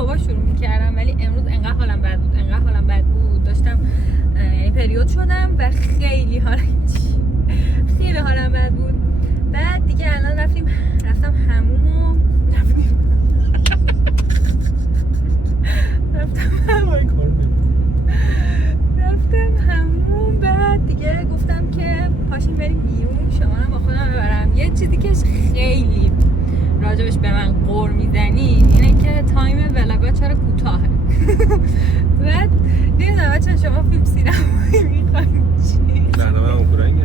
صبح شروع میکردم، ولی امروز انقدر حالم بد بود داشتم یعنی پریود شدم و خیلی حالم بد بود. بعد دیگه الان رفتم حموم و رفتم حموم. بعد دیگه گفتم که پاشیم بریم بیرون، شما هم با خودم ببرم. یه چیزی که خیلی راجبش به من قور میزنی اینه که تایم ولاگا چرا کوتاهه. بعد نمیدونم بچه شما فیلم سینمایی میخواین چی؟ برنامه اونکورنگه،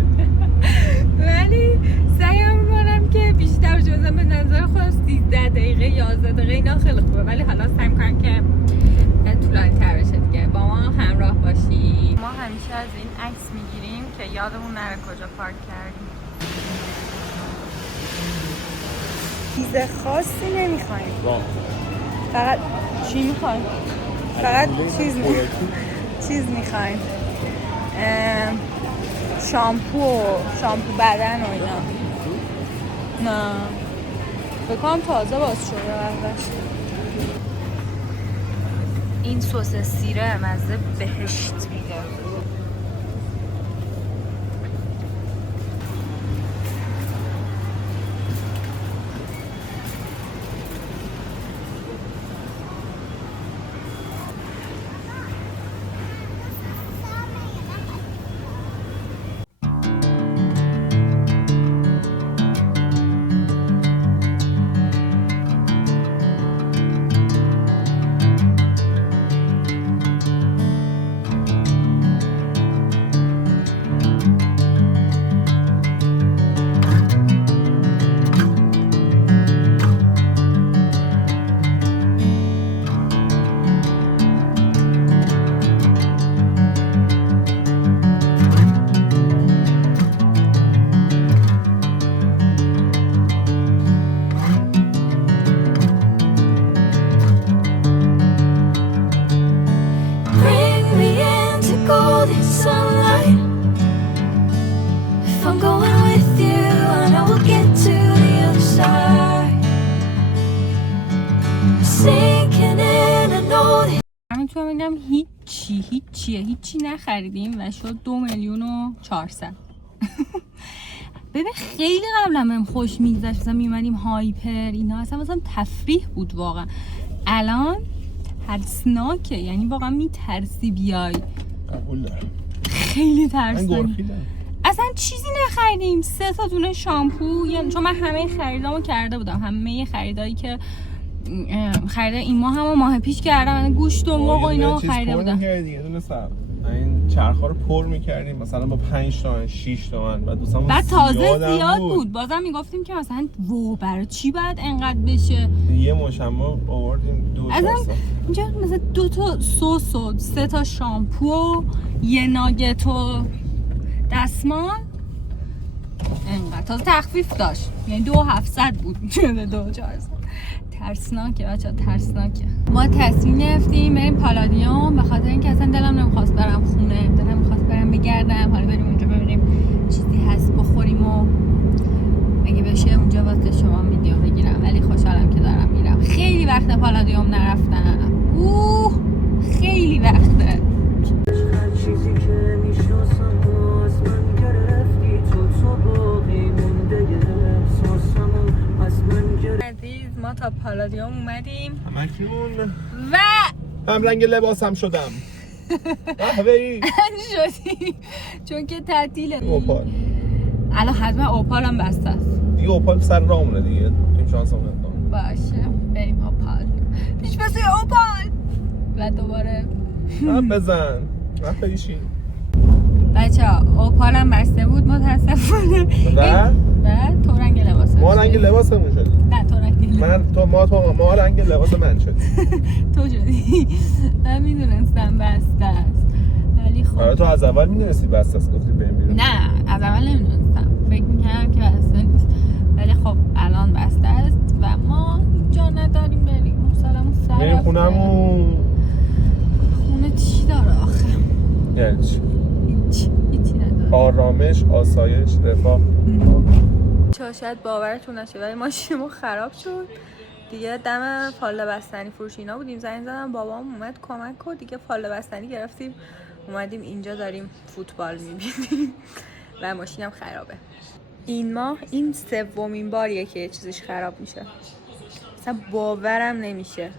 ولی سعیم میکنم که بیشتر جزا به نظر خودم 13 دقیقه 11 دقیقه اینا خیلی خوبه، ولی حالا سعی میکنم که طولانی تر بشه دیگه. با ما همراه باشی. ما همیشه از این عکس میگیریم که یادمون نره کجا پارک کردیم. چیز خاصی نمیخوایم، فقط چی میخوایم؟ فقط چیز میخوایم، شامپو بدن و اینا. نه بکنم تازه باز شده ازش. این سس سیره مزه بهشت میده. هیچی نخریدیم و شد 2,400,000. ببین خیلی قبلا بهم خوش میگذشت، مثلا میومدیم هایپر اینا، اصلا مثلا تفریح بود واقعا. الان ترسناکه، یعنی واقعا میترسی بیای. قبول دارم، خیلی ترسناکه. اصلا چیزی نخریدیم، 3 تا دونه شامپو، یعنی چون من همه خریدامو کرده بودم، همه خریدایی که خریده این ماه هم ماه پیش کردم، گوشت و مرغ و اینا خریده بودم. این چرخا رو پر می‌کردیم مثلا با 5 تومن 6 تومن، بعد تازه زیاد بود. بازم میگفتیم که مثلا برای چی باید انقدر بشه. یه مشما آوردیم 2 تا اینجا مثلا 2 تا سس و 3 تا شامپو و یه ناگت و دستمال انقدر. تازه تخفیف داشت، یعنی 2,700 بود شده 2,400. ترسناکه بچه، ترسناکه. ما تصمیم گرفتیم بریم پالادیوم به خاطر اینکه اصلا دلم نمیخواست برم خونه، دلم میخواست برم بگردم، حالا بریم اونجا ببینیم چیزی هست بخوریم و اگه بشه اونجا واسه شما ویدیو بگیرم. ولی خوشحالم که دارم میرم. خیلی وقت پالادیوم نرفتم. خیلی وقته. ما تا پالادیوم اومدیم همکیمون و هم رنگ لباسم شدم. شدی چون که تعطیله. اوپال الان حتما اوپال هم بسته است دیگه. اوپال سر رامونه دیگه، این شانس هم ندارم. باشه بریم اوپال. پیش بسوی اوپال و دوباره بزن نخیشین بچه ها. اوپال هم بسته بود متاسفانه. و تو رنگ لباسم ما رنگ لباسمون شدی. نه تو رنگ ما رنگ لباس من شدی. تو شدی. من میدونستم بسته است، ولی خب آره تو از اول میدونستی بسته است، گفتی بریم بیرون. نه از اول نمیدونستم، فکر میکردم که بسته نیست، ولی خب الان بسته است و ما جا نداریم بریم. حوصله‌مون سر رفته. بریم خونمون. خونه چی داره آخه؟ یعنی چی؟ هیچی نداره. آرامش، آسایش، رفاه. شاید باورتون نشه ولی ماشینمون خراب شد دیگه دم فال بستنی فروشی اینا بودیم، زنگ زدم بابام اومد کمک کرد دیگه، فال بستنی گرفتیم اومدیم اینجا داریم فوتبال میبینیم و ماشینم خرابه. این ماه این سومین باریه که یه چیزش خراب میشه، اصلا باورم نمیشه.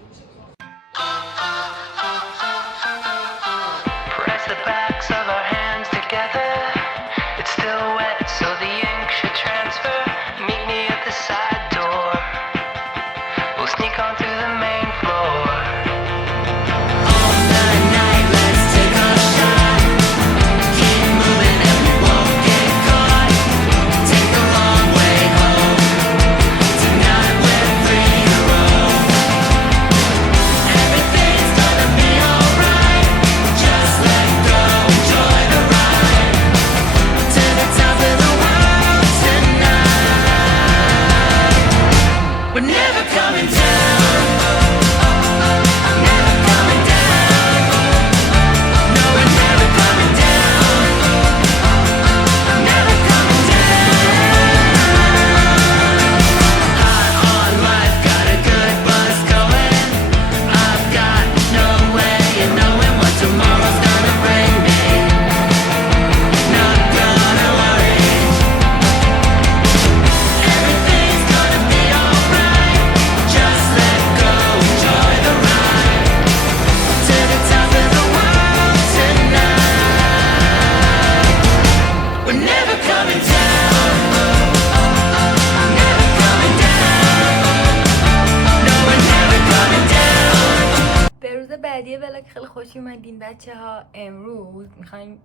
بعدی ولاگ خیلی خوش اومدین بچه‌ها.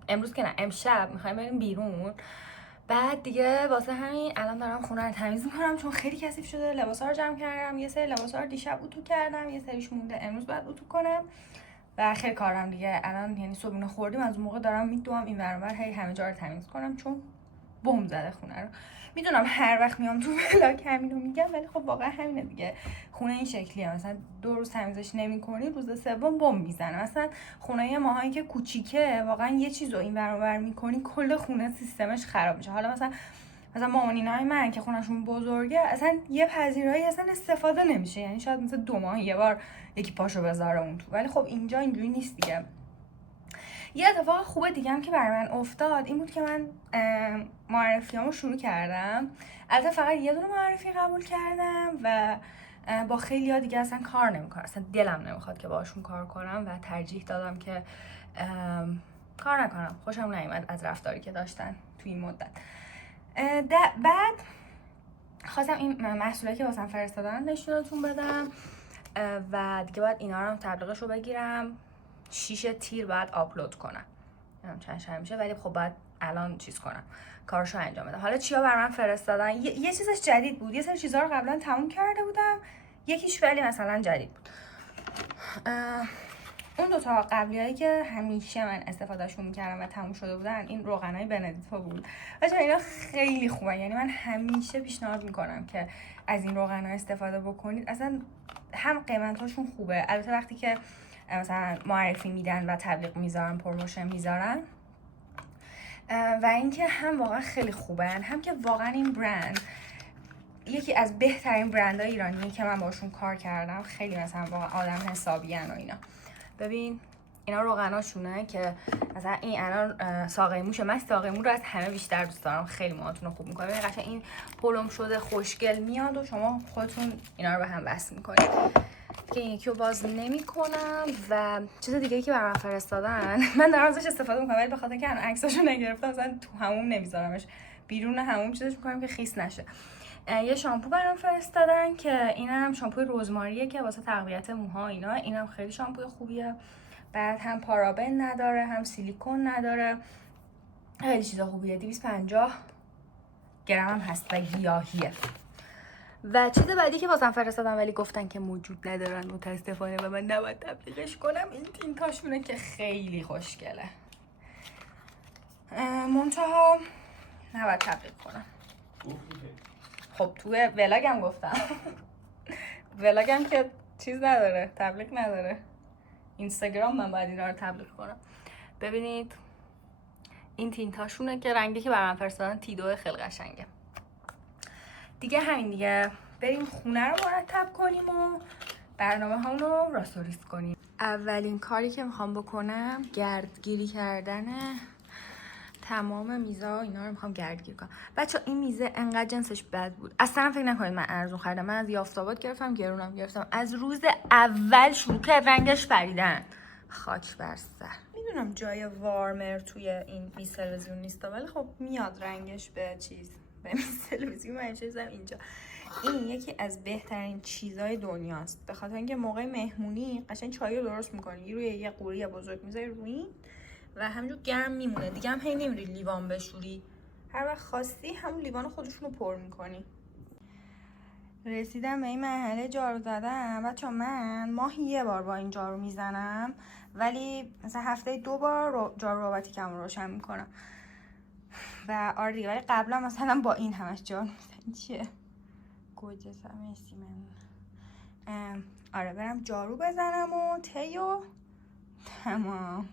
امروز که نه، امشب میخوایم بریم بیرون. بعد دیگه واسه همین الان دارم خونه رو تمیز میکنم چون خیلی کثیف شده. لباسا رو جمع کردم، یه سری لباسا رو دیشب اتو کردم، یه سریش مونده امروز بعد اتو کنم و خیلی کارم دیگه. الان یعنی صبحونه خوردیم از اون موقع دارم میدوام این ور اون ور، هی همه جا رو تمیز کنم چون بم زده خونه رو. میدونم هر وقت میام تو ولاگ همینو میگم ولی خب واقعا همینه دیگه. خونه این شکلیه، مثلا 2 روز تمیزش نمی‌کنی روز سوم بم میزنه. مثلا خونه ماهایی که کوچیکه واقعا یه چیزو این ور اون ور می‌کنی کل خونه سیستمش خراب میشه. حالا مثلا مامانینای من که خونه‌شون بزرگه اصلا یه پذیرایی اصلا استفاده نمیشه، یعنی شاید مثلا 2 ماه یه بار یکی پاشو بذاره اون تو، ولی خب اینجا اینجوری نیست دیگه. یه اتفاق خوبه دیگه هم که برای من افتاد این بود که من معرفیامو شروع کردم. البته فقط یه دونه معرفی قبول کردم و با خیلی‌ها دیگه اصلا کار نمی‌کنم، اصلا دلم نمیخواد که باشون کار کنم و ترجیح دادم که کار نکنم. خوشم نیومد از رفتاری که داشتن توی این مدت. بعد خواستم این محصولی که واسم فرستادن نشونتون بدم و دیگه باید اینا رو هم تبلیغشو بگیرم. 6 تیر بعد آپلود کنم، نمیدونم چند شب میشه ولی خب باید الان چیز کنم، کارشو انجام بدم. حالا چیا برام فرستادن؟ یه چیزش جدید بود، یه سری چیزا رو قبلا تموم کرده بودم، یکیش ولی مثلا جدید بود. اون 2 تا قبلیایی که همیشه من استفادهشون میکردم و تموم شده بودن این روغنای بندیتو بود. بچه‌ها اینا خیلی خوبن، یعنی من همیشه پیشنهاد میکنم که از این روغنا استفاده بکنید. اصلا هم قیمتاشون خوبه، البته وقتی که مثلا معرفی میدن و تبلیغ میذارن، پروموشن میذارن، و اینکه هم واقعا خیلی خوبن، هم که واقعا این برند یکی از بهترین برندهای ایرانیه که من باشون کار کردم. خیلی مثلا واقعا آدم حسابیان و اینا. ببین اینا روغناشونه که مثلا این الان ساقه موشه، من ساقه مو رو از همه بیشتر دوست دارم، خیلی موهاتون رو خوب میکنه. ببین قشنگ این پلم شده خوشگل میاد و شما خودتون اینا رو به هم وصل میکنید. که این یکی رو باز نمی کنم. و چیز دیگه که برام فرستادن من دارم ازش استفاده میکنم ولی به خاطر اینکه الان عکساشو نگرفتم مثلا تو هموم نمیذارمش، بیرون هموم چیزش میکنم که خیس نشه. یه شامپو برام فرستادن که اینم شامپوی رزماریه که واسه تقویت موها اینا. اینم خیلی شامپوی خوبیه، بعد هم پارابن نداره هم سیلیکون نداره، خیلی چیزا خوبیه. 250 گرم هم هست و گیاهیه. و چیز بعدی که واسم فرستادن ولی گفتن که موجود ندارن متاسفانه و من نباید تبلیغش کنم، این تینتاشونه که خیلی خوشگله. منتها نباید تبلیغ کنم. خب توی ولاگم گفتم ولاگم که چیز نداره، تبلیغ نداره. اینستاگرام من باید اینا رو تبلیغ کنم. ببینید این تینتاشونه که رنگی که برام فرستادن تیدو خیلی قشنگه. دیگه همین دیگه. بریم خونه رو مرتب کنیم و برنامه ها رو راستوریس کنیم. اولین کاری که میخوام بکنم گردگیری کردنه. تمام میزا اینا رو میخوام گردگیر کنم. بچه این میزه انقدر جنسش بد بود، اصلا فکر نکنید من ارزون خریدم. من از یافت‌آباد گرفتم، گرونم گرفتم. از روز اول شروع کرد رنگش پریدن. خاک بر سر. میدونم جای وارمر توی این میز تلویزیون نیست، ولی خب میاد رنگش به چیز، به میز تلویزیون. من چیزم اینجا. این یکی از بهترین چیزای دنیاست، به خاطر اینکه موقع مهمونی قشنگ چای رو درست می‌کنی، روی یه قوری بزرگ می‌ذاری روی و همینجور گرم میمونه دیگه. هم هی نمیری لیوان بشوری، هر وقت خواستی همون لیوان خودشونو پر میکنی. رسیدم به این مرحله جارو زدن. بچه من ماهی یه بار با این جارو میزنم، ولی مثلا هفته 2 بار جارو رباتیکم رو روشن میکنم. و آره دیگه، ولی قبلا مثلا با این همش جارو میزنم. چیه گوجه سمیسی من. آره برم جارو بزنم و تیو تمام.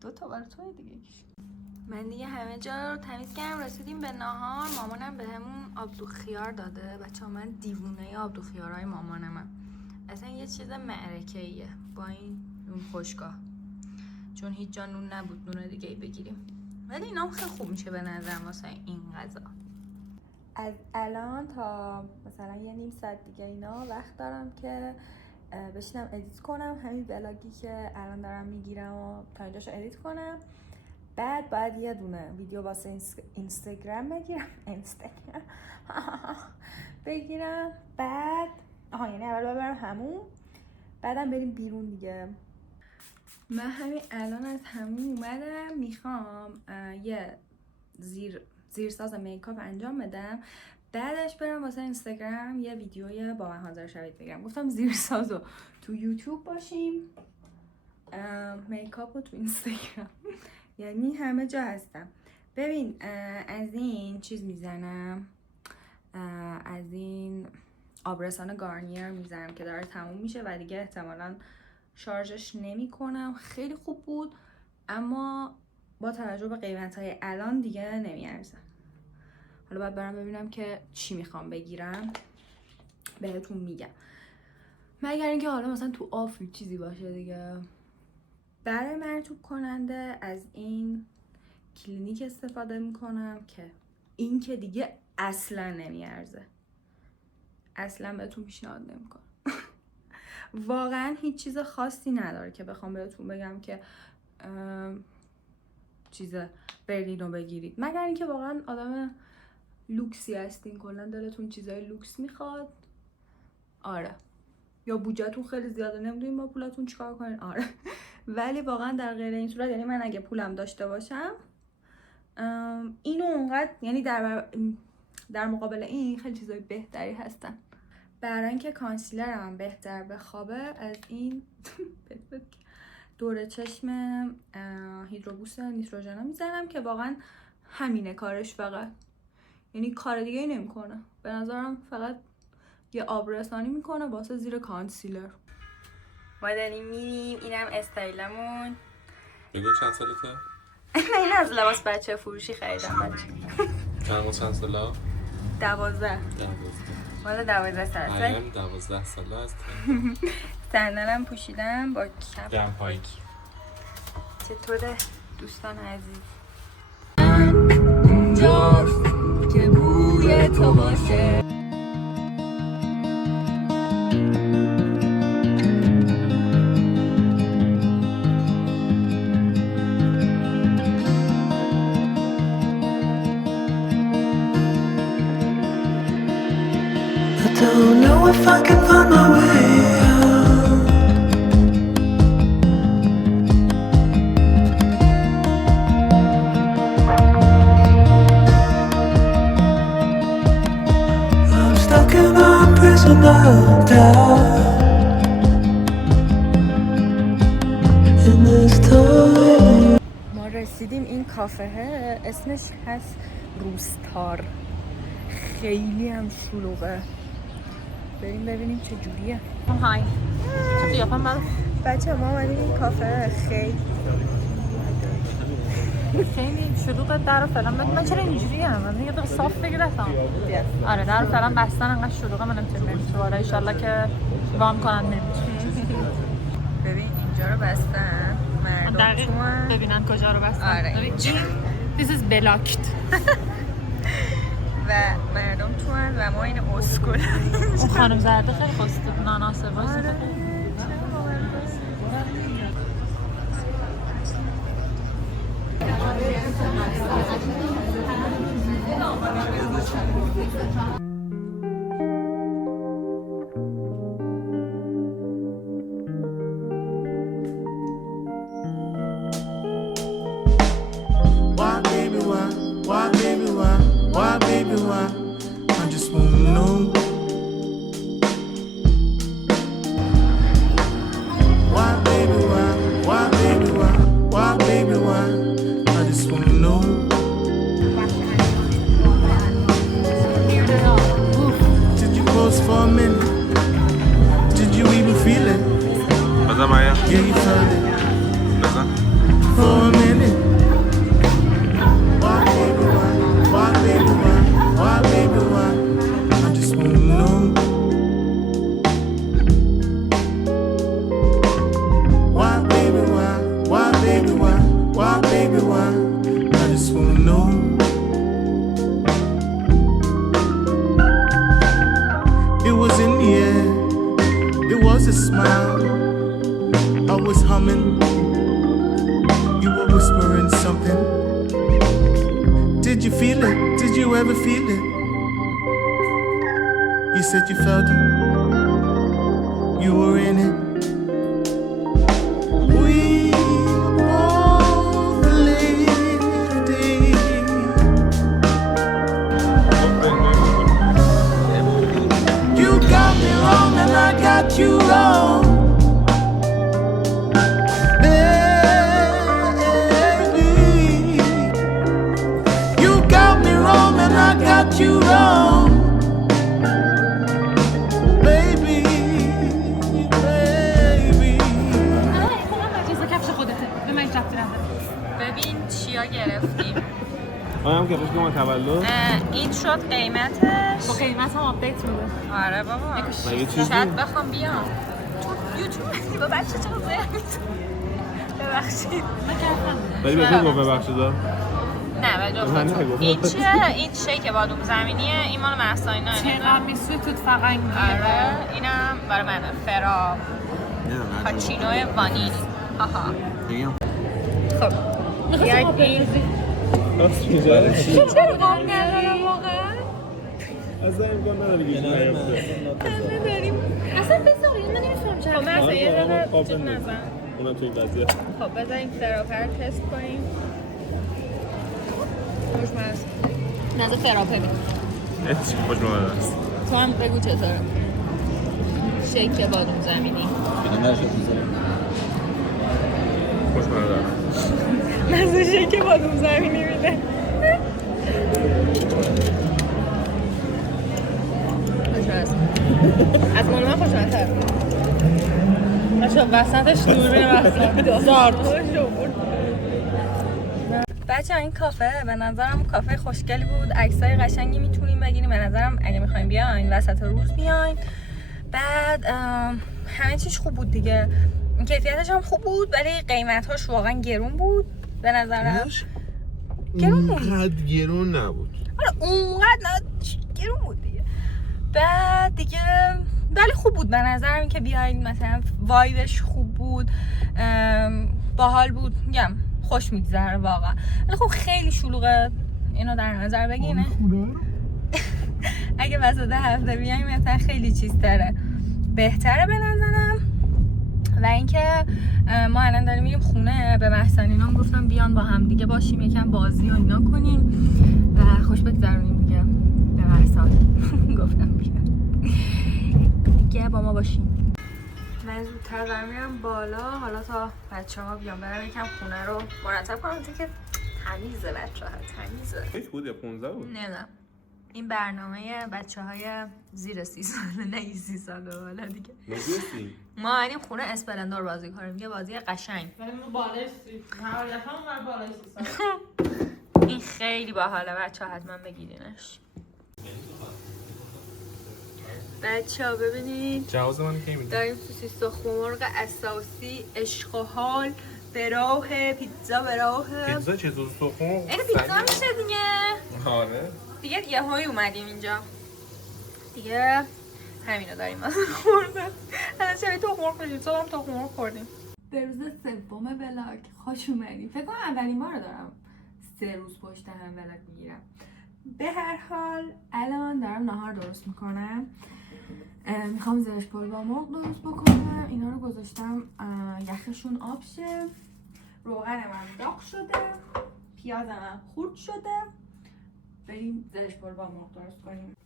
2 تا برای توی دیگه. من دیگه همه جا رو تمیز کردم. رسیدیم به ناهار. مامانم به همون آبدو خیار داده. بچه‌ها من دیوونه آبدو خیارهای مامانمم. اصلا یه چیز معرکه‌ایه با این نون خشکا، چون هیچ جا نون نبود نون دیگه ای بگیریم. ولی اینا خیلی خوب میشه به نظر واسه این غذا. از الان تا مثلا یه نیم ساعت دیگه اینا وقت دارم که بشینم ادیت کنم همین ولاگی که الان دارم میگیرم و تا اینجاشو ادیت کنم. بعد باید یه دونه ویدیو واسه اینستاگرام بگیرم. بعد یعنی اول ببرم همون، بعدم بریم بیرون دیگه. من همین الان از همون اومدم، میخوام یه زیرساز میکاپ انجام بدم، بعدش برم واسه اینستاگرام یه ویدیوی با من حاضر شوید بگیرم. گفتم زیرسازو تو یوتیوب باشیم، میکاپ رو تو اینستاگرام، یعنی همه جا هستم. ببین از این چیز میزنم، از این آبرسان گارنیر میزنم که داره تموم میشه و دیگه احتمالاً شارژش نمی کنم. خیلی خوب بود، اما با توجه به قیمت‌های الان دیگه نمیارزه. حالا باید برم ببینم که چی میخوام بگیرم، بهتون میگم. مگر اینکه حالا مثلا تو آفری چیزی باشه دیگه. برای مرطوب کننده از این کلینیک استفاده میکنم که این که دیگه اصلا نمیارزه، اصلا بهتون پیشنهاد نمیکنم. واقعا هیچ چیز خاصی نداره که بخوام بهتون بگم که چیز برلین رو بگیرید، مگر اینکه واقعا آدم لوکسی هستین، کلا دلتون چیزای لوکس میخواد. آره، یا بودجهتون خیلی زیاده، نمیدونین با پولتون چیکار کنین. آره ولی واقعا در غیر این صورت، یعنی من اگه پولم داشته باشم اینو اونقدر، یعنی در مقابل این خیلی چیزای بهتری هستن. برای اینکه کانسیلرم بهتر بخوابه از این دور چشم هیدروبوس نیتروژن میزنم که واقعا همینه کارش فقط، یعنی کار دیگه ای نمیکنه. به نظرم فقط یه آبرسانی میکنه واسه زیر کانسیلر. ما داریم میریم، اینم استایلمون. بگو چند سالته؟ نه این از لباس بچه فروشی خریدم بچه. چند ساله؟ 12. مالا 12 ساله. من 12 ساله هست. سندلم پوشیدم با کپ پایک. چطوره دوستان عزیز؟ اونجاست که بوی تو باشه. Don't know if I can find my way out. I'm stuck in a prison of doubt. In this time. ما رسیدیم این کافه، اسمش هست روستار. خیلی هم شلوغه، بریم ببینیم چه جوریه. های چه قیافه من بچه ما اومدیم این کافه، خیلی خیلی شلوغ در فعلا. من چرا اینجوریه؟ من یه دقیقه صاف بگیرم. آره در فعلا بستن انقدر شلوغه من نمیتونم بریم تو. آره ان شاء الله که وام کنن بریم. ببین اینجا رو بستن مردم تو ببینن کجا رو بستن. آره This is blocked. و مردم تو و ما این اسکول اون خانم زرده خیلی خواسته ناناسه واسه. Why, baby, why? Why, baby, why? Why, baby, why? I just wanna know. Why, baby, why? Why, baby, why? Why, baby, why? I just wanna know. Did you pause for a minute? Did you even feel it? بزن مایا Yeah, you felt it بزن for a minute. Why, baby, why? Why, baby, why? Why, baby, why? I just wanna know. Why, baby, why? Why, baby, why? Why, baby, why? I just wanna know. It was in the air. It was a smile. I was humming. You were whispering something. Did you feel it? Did you ever feel it? You said you felt it. You were in it. We both lived it. You got me wrong and I got you wrong. Got you wrong, baby, baby. مجلس کفش خودته. به من ربطی نداره. ببین چیا گرفتیم. آنم که بشکم تولد این شد قیمتش. با قیمت هم آپدیت میده. آره بابا مگه چیزی؟ شاید بخوام بیام تو یوتیوب هستی با بچه چرا ببخشید من کردم. ولی بهتون گفت ببخشید نه ولی جفتتون این چیه؟ این شیک بادوم زمینیه این مال محساینا تیرامیسو توت فقط آره اینم برای منه فرا کاچینو وانیلی آها خب یک این راست میگه چرا وام ندارم واقعا؟ اصلا امکان نداره گیش نیفته نداریم اصلا بذاری من نمیفهم چرا خب مثلا یه دقیقه چیز نزن نزن اونم توی این قضیه خب بذاریم فراپر رو تست کنیم خوشمزه نظر فراپه بید هیچ خوشمزه است تو هم بگو چطوره شیک بادوم زمینی خوشمزه است نظر شیک بادوم زمینی میده خوشمزه از مال من خوشمزه وسطش نور میره زارد بچه این کافه به نظرم کافه خوشگلی بود عکسای قشنگی میتونیم بگیریم به نظرم اگه میخوایم بیاین وسط روز بیاین بعد همه چیز خوب بود دیگه کیفیتش هم خوب بود ولی قیمتاش واقعا گرون بود به نظرم گرون بود اونقدر گرون نبود اونقدر گرون بود دیگه بعد دیگه ولی خوب بود به نظرم این که بیاین مثلا وایبش خوب بود باحال بود میگم خوش میگذره واقعا ولی خب خیلی شلوغه اینو در نظر بگیرین اگه وسط هفته بیایم مثلا خیلی چیز داره بهتره به نظرم و اینکه ما الان داریم میریم خونه به محسنینا هم گفتم بیان با هم دیگه باشیم یکم بازی و اینا کنیم و خوش بگذرونیم دیگه به محسن گفتم بیان دیگه با ما باشیم من زودتر دارم میرم بالا حالا تا بچه ها بیان برم یکم خونه رو مرتب کنم که تمیزه بچه ها تمیزه یک بود یا 15 بود؟ نمیدونم این برنامه بچه های زیر 30 ساله، نه 30 ساله بالا دیگه. ما آمدیم خونه اسپلندور بازی کنیم، یه بازی قشنگ. این خیلی باحاله بچه ها، حتما بگیرینش. بچه ها ببینید جواز من کی میدی؟ داریم سوسیس تخم مرغ اساسی، عشق و حال، براه، پیتزا براه. پیتزا چه سس تخم؟ این پیتزا میشه دیگه. آره. دیگه یه هایی اومدیم اینجا دیگه، همینو داریم مثلا خوردن. الان شبیه تخم مرغ بشیم، صبح هم تخم مرغ خوردیم. به روز سوم ولاگ خوش اومدیم. فکر کنم اولین بار دارم 3 روز پشت هم ولاگ میگیرم. به هر حال الان دارم نهار درست میکنم. میخوام زرش پلو با مرغ درست بکنم. اینا رو گذاشتم یخشون آب شه. روغنم هم داغ شده، پیازم هم خورد شده. بریم زرش پلو با مرغ درست کنیم.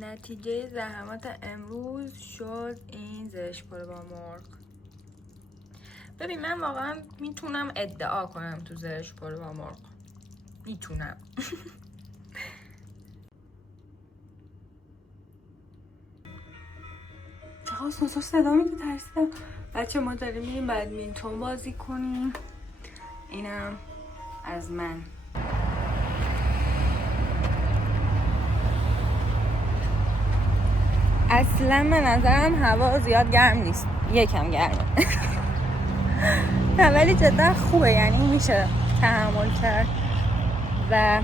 نتیجه زحمات امروز شد این زرش پلو با مرغ. ببین من واقعا میتونم ادعا کنم تو زرش پلو با مرغ میتونم. چقدر سوسو صدا میده، ترسیدم. بچه ما داریم میریم بدمینتون بازی کنیم. اینم از من. اصلا به نظرم هوا زیاد گرم نیست، یکم گرمه. ولی جدا خوبه، یعنی میشه تحمل کرد و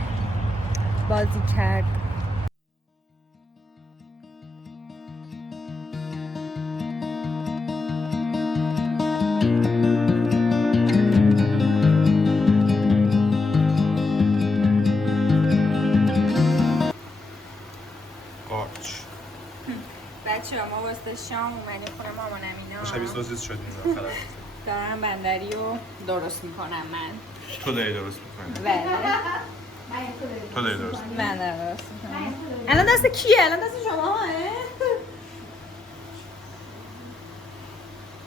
بازی کرد. بچه ما واسه شام اومدیم خونه مامان امینا. شبیه سوسیس شدیم آخر. دارم بندری رو درست میکنم من. تو داری درست میکنی؟ بله. تو داری درست میکنی؟ من دارم درست میکنم. الان دست کیه؟ الان دست شما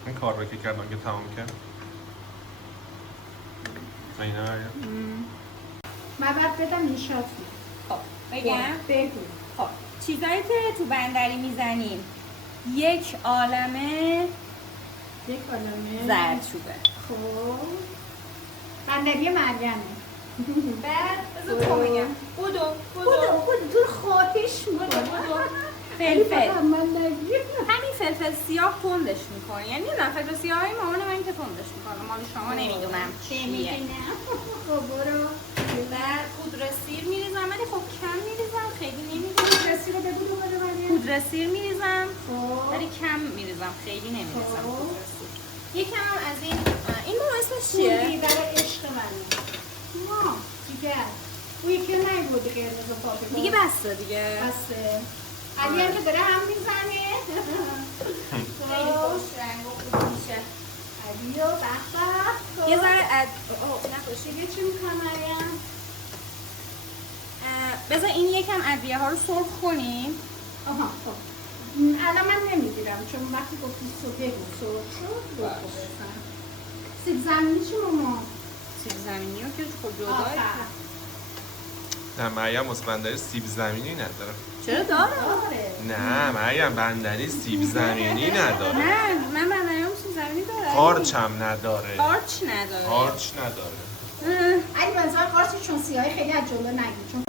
این کار رو که کردم که تمام کرد. اینا من باید بدم نشاط. خب بگم؟ بگو. خب چیزایی که تو بندری میزنیم، یک عالمه زردچوبه. خب بندری مریم. بعد بذار تو بگم. بودو تو خواهش بودو. فلفل. من نگیر. همین فلفل سیاه تندش میکنه، یعنی نه فلفل سیاه های مامان من که تندش میکنه، مال شما نمیدونم چیه. خب برو. بعد پودر سیر میریزم، ولی خب کم میریزم، خیلی نمیریزم. پودر سیر رو بگو دوباره مریم. پودر سیر میریزم خب. ولی کم میریزم، خیلی نمیریزم خب. پودر سیر. یکم هم از این ماما اسمش چیه؟ پودری برای عشق منه. ما دیگه اون یکی نگو دیگه قرمز و پاک. دیگه بسته دیگه. بسته. علی هم که داره هم میزنه. خیلی خوش رنگ و خوب میشه. علیو بخبه. یه ذره نخوشی دیگه چی میکنم مریم؟ بذار این یکم ادویه ها رو سرخ کنیم. آها خب الان من نمیگیرم چون وقتی گفتی بگو سرخ شد بخورم. سیب زمینی چی ماما؟ سیب زمینی رو که خب جدایی. نه مریم واسه بندری سیب زمینی نداره. چرا داره؟ نه مریم بندری سیب زمینی نداره. نه من بندریام سیب زمینی داره. قارچ هم نداره. قارچ نداره. قارچ نداره. علی بنظر قارچ چون سیاهی خیلی از جلو نگیر چون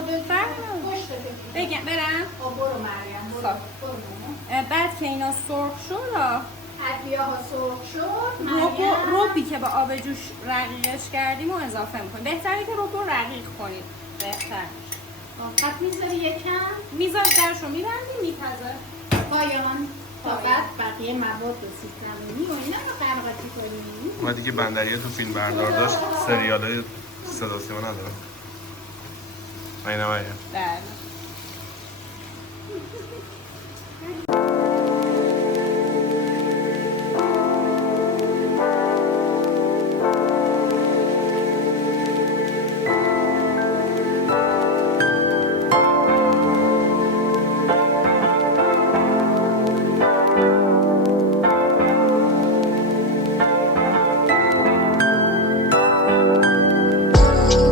بگم برم؟ خب برو مریم برو. برو ماما. بعد که اینا سرخ شد ادویه ها سرخ شد مریم ربی که با آب جوش رقیقش کردیم و اضافه میکنیم. بهتره که رب رو رقیق کنید، بهتر. قط میذاری یکم میذاری درش رو میبندیم میپزه پایان تا بعد بقیه مواد و سیب زمینی و اینا رو قرقاتی کنیم. ما دیگه بندریه تو فیلم بردار داشت، سریال صدا سیما نداره. اینا مریم. بله.